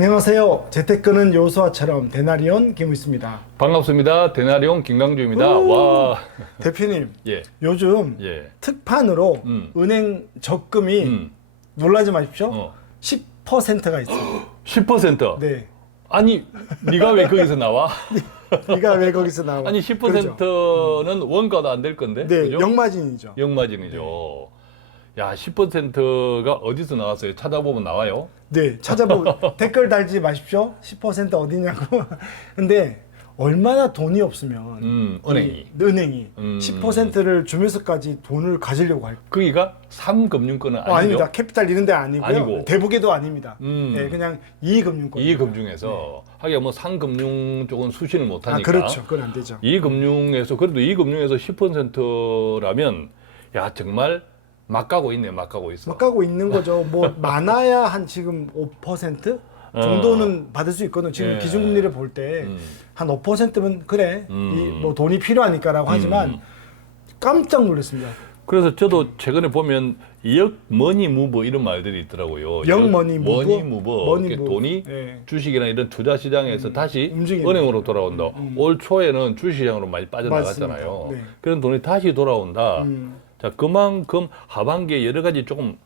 안녕하세요. 재테크는 요수아처럼 데나리온 김우있습니다. 반갑습니다. 데나리온 김강주입니다. 와. 대표님, 예. 요즘 예. 특판으로 음. 은행 적금이 놀라지 마십시오. 어. 10%가 있어요. 10%. 네. 아니, 네가 왜 거기서 나와? 네가 왜 거기서 나와? 아니, 10%는 원가도 안 될 건데. 네, 그죠? 영마진이죠. 영마진이죠. 야, 10%가 어디서 나왔어요? 찾아보면 나와요. 네, 찾아보고 댓글 달지 마십시오. 10% 어디냐고. 근데 얼마나 돈이 없으면 은행이. 은행이 10%를 주면서까지 돈을 가지려고 할까? 거기가 3금융권은 아니죠. 아닙니다. 캐피탈 이런 데 아니고요. 아니고. 대북에도 아닙니다. 네, 그냥 이익금융권. 이금융에서 하긴 뭐 상금융 쪽은 수신을 못 하니까. 그렇죠. 그건 안 되죠. 이금융에서 그래도 이금융에서 10%라면 야, 정말 막 가고 있네. 막 가고 있어. 막 가고 있는 거죠. 뭐 많아야 한 지금 5% 정도는 받을 수 있거든요. 지금 예. 기준금리를 볼 때 한 5%면 그래. 이 뭐 돈이 필요하니까라고 하지만 깜짝 놀랐습니다. 그래서 저도 최근에 보면 역 머니 무버 이런 말들이 있더라고요. 역 머니 무버? 머니 무버. 머니 이렇게 무버. 돈이 예. 주식이나 이런 투자 시장에서 다시 움직이는 은행으로 돌아온다. 올 초에는 주식시장으로 많이 빠져나갔잖아요. 맞습니다. 네. 그런 돈이 다시 돌아온다. 음. 자, 그만큼 하반기에 여러 가지 조금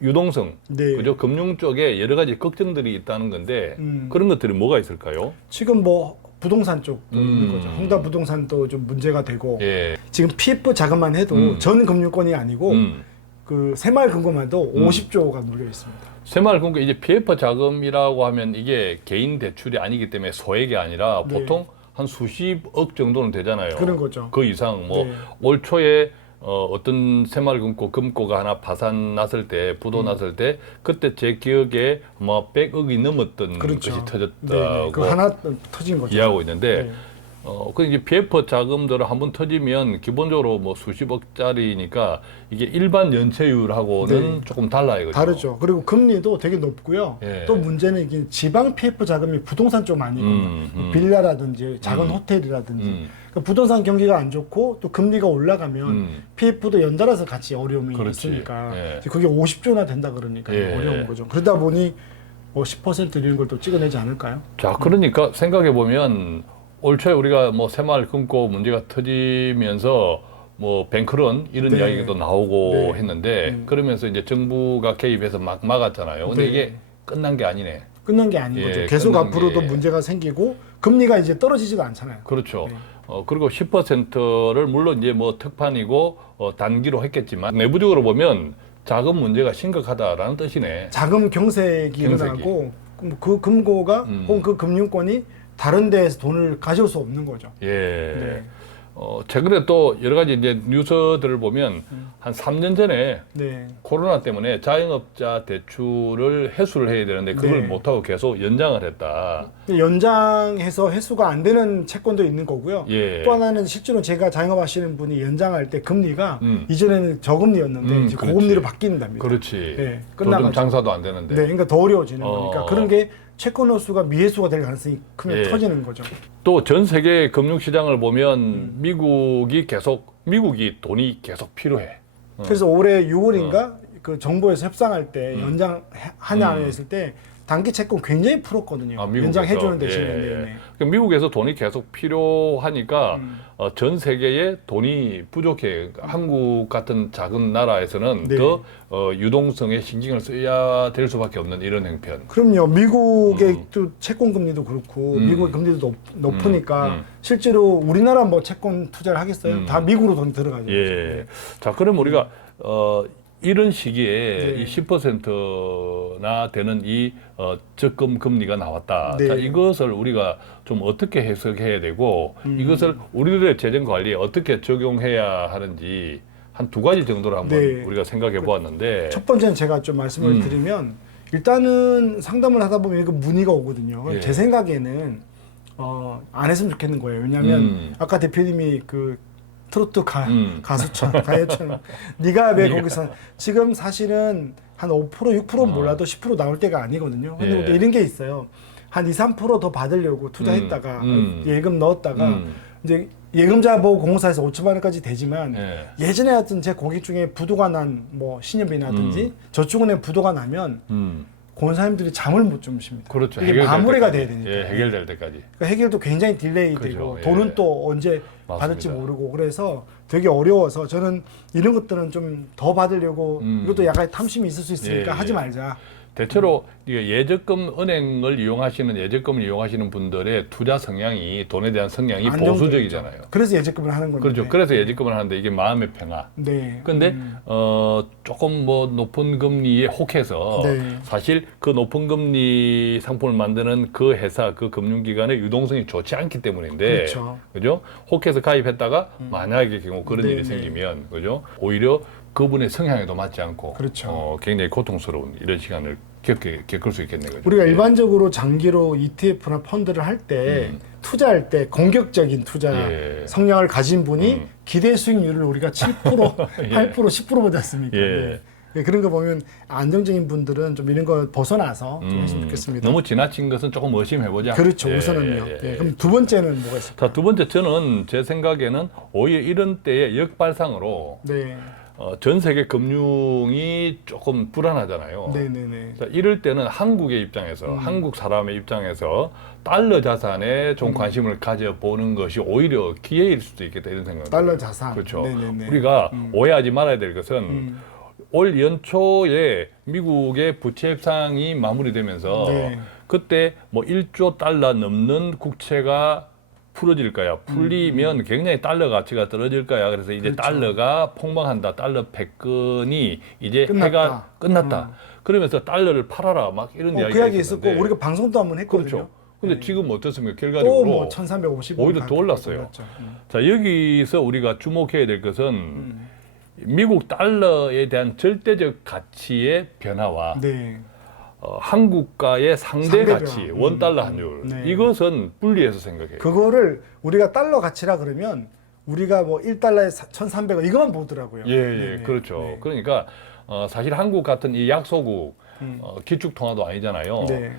유동성, 네. 그죠? 금융 쪽에 여러 가지 걱정들이 있다는 건데 그런 것들이 뭐가 있을까요? 지금 뭐 부동산 쪽도 있는 거죠. 홍다 부동산도 좀 문제가 되고 예. 지금 PF 자금만 해도 전 금융권이 아니고 그 새마을금고만도 50조가 몰려 있습니다. 새마을금고 이제 PF 자금이라고 하면 이게 개인 대출이 아니기 때문에 소액이 아니라 네. 보통 한 수십억 정도는 되잖아요. 그런 거죠. 그 이상 뭐 네. 올 초에 어떤 새마을금고가 하나 파산 났을 때 부도 났을 때 그때 제 기억에 아마 100억이 넘었던 그렇죠. 것이 네, 터졌다고 그 하나 터진 거죠. 이해하고 있는데 네. 그 이제 PF 자금들을 한번 터지면 기본적으로 뭐 수십억짜리니까 이게 일반 연체율하고는 네. 조금 달라요. 그죠? 다르죠. 그리고 금리도 되게 높고요. 예. 또 문제는 이게 지방 PF 자금이 부동산 쪽 많이 있거든요. 빌라라든지 작은 호텔이라든지. 그러니까 부동산 경기가 안 좋고 또 금리가 올라가면 PF도 연달아서 같이 어려움이 그렇지. 있으니까 예. 그게 50조나 된다 그러니까 예. 어려운 거죠. 그러다 보니 뭐 10% 이런 걸 또 찍어내지 않을까요? 자, 그러니까 생각해 보면 올 초에 우리가 뭐 새마을금고 문제가 터지면서 뭐 뱅크런 이런 네. 이야기도 나오고 네. 했는데 그러면서 이제 정부가 개입해서 막 막았잖아요. 근데 네. 이게 끝난 게 아니네. 끝난 게 아닌 예, 거죠. 계속 끝난 앞으로도 게. 문제가 생기고 금리가 이제 떨어지지도 않잖아요. 그렇죠. 네. 그리고 10%를 물론 이제 뭐 특판이고 단기로 했겠지만 내부적으로 보면 자금 문제가 심각하다라는 뜻이네. 자금 경색이 경색이. 일어나고 그 금고가 혹은 그 금융권이 다른 데에서 돈을 가져올 수 없는 거죠. 예. 네. 최근에 또 여러 가지 이제 뉴스들을 보면 한 3년 전에 네. 코로나 때문에 자영업자 대출을 회수를 해야 되는데 그걸 네. 못하고 계속 연장을 했다. 연장해서 회수가 안 되는 채권도 있는 거고요. 예. 또 하나는 실제로 제가 자영업하시는 분이 연장할 때 금리가 음. 이전에는 저금리였는데 이제 그렇지. 고금리로 바뀐답니다. 그렇지. 네, 요즘 끝나가지고. 장사도 안 되는데. 네, 그러니까 더 어려워지는 어. 거니까 그런 게 채권 호수가 미회수가 될 가능성이 크면 예. 터지는 거죠. 또 전 세계 금융시장을 보면 미국이 돈이 계속 필요해. 그래서 올해 6월인가 그 정부에서 협상할 때 연장하냐 안 했을 때 단기 채권 굉장히 풀었거든요. 미국에서. 연장해주는 대신에. 예, 예. 네. 그러니까 미국에서 돈이 계속 필요하니까 전 세계에 돈이 부족해. 한국 같은 작은 나라에서는 네. 더 유동성에 신경을 써야 될 수밖에 없는 이런 형편. 그럼요. 미국의 또 채권 금리도 그렇고 미국의 금리도 높으니까 실제로 우리나라 뭐 채권 투자를 하겠어요? 다 미국으로 돈이 들어가죠. 예. 자, 그럼 우리가 이런 시기에 네. 이 10%나 되는 이 적금 금리가 나왔다. 네. 자, 이것을 우리가 좀 어떻게 해석해야 되고 이것을 우리들의 재정 관리에 어떻게 적용해야 하는지 한 두 가지 정도로 한번 네. 우리가 생각해 보았는데. 첫 번째는 제가 좀 말씀을 드리면 일단은 상담을 하다 보면 이거 문의가 오거든요. 예. 제 생각에는 안 했으면 좋겠는 거예요. 왜냐하면 아까 대표님이 그 트로트 가수처럼 가요처럼 네가 왜 거기서 지금 사실은 한 5% 6%는 몰라도 10% 나올 때가 아니거든요. 근데 예. 우리가 이런 게 있어요. 한 2, 3%더 받으려고 투자했다가 예금 넣었다가 이제 예금자 보고 공사에서 5천만 원까지 되지만 예. 예전에 하여튼 제 고객 중에 부도가 난 뭐 신협이라든지 저축은행 부도가 나면 권사님들이 잠을 못 주무십니다. 그렇죠. 이게 해결될 마무리가 때까지. 돼야 되니까. 예, 해결될 때까지. 그러니까 해결도 굉장히 딜레이 그죠. 되고 예. 돈은 또 언제 받을지 맞습니다. 모르고 그래서 되게 어려워서 저는 이런 것들은 좀 더 받으려고 이것도 약간 탐심이 있을 수 있으니까 예, 하지 예. 말자. 대체로 이게 예적금 은행을 이용하시는 예적금을 이용하시는 분들의 투자 성향이 돈에 대한 성향이 안정적이죠. 보수적이잖아요. 그래서 예적금을 하는 건데. 그렇죠. 그래서 예적금을 하는데 이게 마음의 평화. 네. 근데 조금 뭐 높은 금리에 혹해서 네. 사실 그 높은 금리 상품을 만드는 그 회사, 그 금융기관의 유동성이 좋지 않기 때문인데, 그렇죠. 그죠? 혹해서 가입했다가 만약에 경우 그런 네, 일이 네. 생기면, 그죠? 오히려 그분의 성향에도 맞지 않고, 그렇죠. 굉장히 고통스러운 이런 시간을 겪을 수 있겠네요. 그죠? 우리가 예. 일반적으로 장기로 ETF나 펀드를 할 때 투자할 때 공격적인 투자 예. 성향을 가진 분이 기대 수익률을 우리가 7%, 8%, 10% 보지 않습니까? 예. 네. 네, 그런 거 보면 안정적인 분들은 좀 이런 거 벗어나서 좀 했으면 좋겠습니다. 너무 지나친 것은 조금 의심해보자. 그렇죠. 예, 우선은요. 예, 네, 예. 그럼 두 번째는 뭐가 있을까요? 자, 두 번째, 저는 제 생각에는 오히려 이런 때에 역발상으로 네, 전 세계 금융이 조금 불안하잖아요. 네네네. 자, 이럴 때는 한국의 입장에서, 한국 사람의 입장에서 달러 자산에 좀 관심을 가져보는 것이 오히려 기회일 수도 있겠다 이런 생각이 달러 자산. 그렇죠. 네네네. 우리가 오해하지 말아야 될 것은 올 연초에 미국의 부채 협상이 마무리되면서 네. 그때 뭐 1조 달러 넘는 국채가 풀어질까요? 풀리면 굉장히 달러 가치가 떨어질 거야. 그래서 이제 그렇죠. 달러가 폭망한다. 달러 패권이 이제 끝났다. 해가 끝났다. 그러면서 달러를 팔아라. 막 이런 그 이야기가 이야기 있었고 있었는데. 우리가 방송도 한번 했거든요. 그렇죠. 근데 지금 어떻습니까? 또 결과적으로 뭐 1,350원 오히려 더 올랐어요. 자, 여기서 우리가 주목해야 될 것은 미국 달러에 대한 절대적 가치의 변화와 네. 한국과의 상대 상대 가치, 변화. 원달러 환율 네. 이것은 분리해서 생각해요. 그거를 우리가 달러 가치라 그러면 우리가 뭐 1달러에 1,300원 이것만 보더라고요. 예, 네네. 그렇죠. 네. 그러니까 사실 한국 같은 이 약소국 기축통화도 아니잖아요. 네.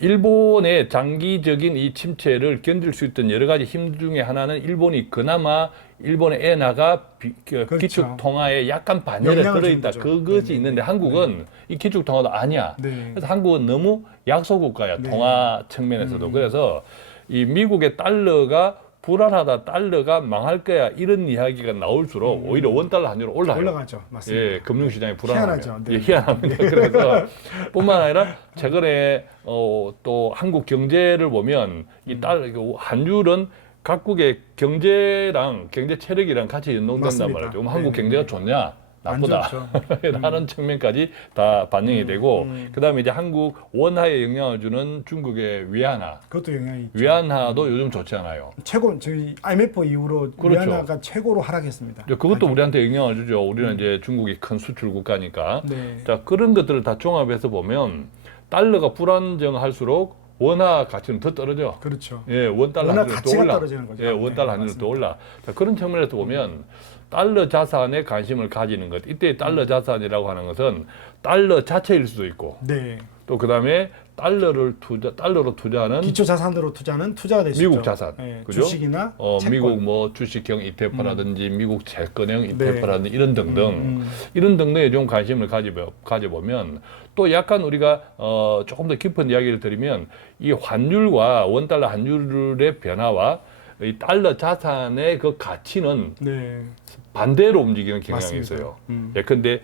일본의 장기적인 이 침체를 견딜 수 있던 여러 가지 힘 중에 하나는 일본이 그나마 일본의 엔화가 그렇죠. 기축통화에 약간 반열에 영향을 들어있다. 준 거죠. 그것이 네네. 있는데 한국은 이 기축통화도 아니야. 네. 그래서 한국은 너무 약소국가야. 네. 통화 측면에서도. 그래서 이 미국의 달러가 불안하다, 달러가 망할 거야 이런 이야기가 나올수록 오히려 원달러 환율은 올라요. 올라가죠. 맞습니다. 예, 금융시장이 불안하면. 희한하죠. 네. 예, 희한합니다. 그래서 뿐만 아니라 최근에 또 한국 경제를 보면 이 환율은 각국의 경제랑 경제 체력이랑 같이 연동된단 맞습니다. 말이죠. 그럼 한국 네네. 경제가 좋냐? 안 나쁘다. 좋죠. 라는 측면까지 다 반영이 되고 그다음에 이제 한국 원화에 영향을 주는 중국의 위안화. 그것도 영향이 있죠. 위안화도 요즘 좋지 않아요. 최고 저희 IMF 이후로 그렇죠. 위안화가 최고로 하락했습니다. 이제 그것도 우리한테 영향을 주죠. 우리는 이제 중국이 큰 수출 국가니까. 네. 자, 그런 것들을 다 종합해서 보면 달러가 불안정할수록 원화 가치는 더 떨어져. 그렇죠. 예, 원달러 원화 환율도 가치가 올라. 떨어지는 거죠. 예, 원달러 네, 환율도 올라. 자, 그런 측면에서 보면 달러 자산에 관심을 가지는 것. 이때 달러 자산이라고 하는 것은 달러 자체일 수도 있고 네. 또 그다음에 달러로 투자하는 기초 자산으로 투자는 투자가 될 수 있죠. 미국 자산, 네, 그죠? 주식이나 채권. 미국 뭐 주식형 ETF라든지 미국 채권형 ETF라든지 이런 등등 음. 이런 등등에 좀 관심을 가져보면 또 약간 우리가 조금 더 깊은 이야기를 드리면 이 환율과 원달러 환율의 변화와 이 달러 자산의 그 가치는 네. 반대로 움직이는 경향이 맞습니다. 있어요. 예컨대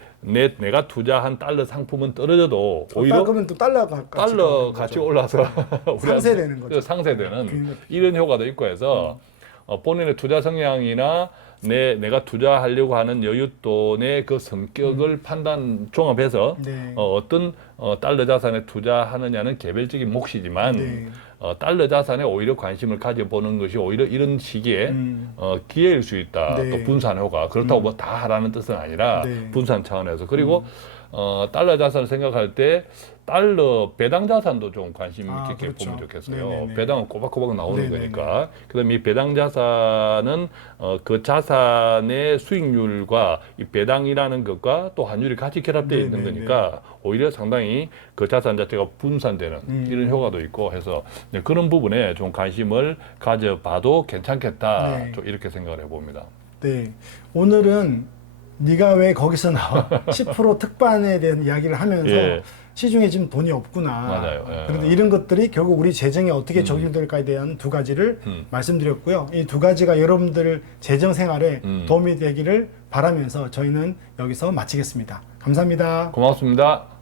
내가 투자한 달러 상품은 떨어져도 오히려 그러면 또 달러가 달러 가치가 올라서 상쇄되는 거죠. 상쇄되는 균형. 이런 효과도 있고 해서 본인의 투자 성향이나 내가 투자하려고 하는 여윳돈의 그 성격을 판단 종합해서 네. 어떤 달러 자산에 투자하느냐는 개별적인 몫이지만 네. 달러 자산에 오히려 관심을 가져보는 것이 오히려 이런 시기에 기회일 수 있다. 네. 또 분산 효과. 그렇다고 뭐 다 하라는 뜻은 아니라 네. 분산 차원에서. 그리고 달러 자산을 생각할 때 달러 배당 자산도 좀 관심 있게 그렇죠. 보면 좋겠어요. 네네네. 배당은 꼬박꼬박 나오는 네네네. 거니까. 그다음에 이 배당 자산은 그 자산의 수익률과 이 배당이라는 것과 또 환율이 같이 결합되어 있는 네네네. 거니까 오히려 상당히 그 자산 자체가 분산되는 이런 효과도 있고 해서 네, 그런 부분에 좀 관심을 가져봐도 괜찮겠다. 네. 좀 이렇게 생각을 해봅니다. 네. 오늘은 네가 왜 거기서 나와 10% 특반에 대한 이야기를 하면서 예. 시중에 지금 돈이 없구나. 맞아요. 예. 그런데 이런 것들이 결국 우리 재정에 어떻게 적용될까에 대한 두 가지를 말씀드렸고요. 이 두 가지가 여러분들 재정 생활에 도움이 되기를 바라면서 저희는 여기서 마치겠습니다. 감사합니다. 고맙습니다.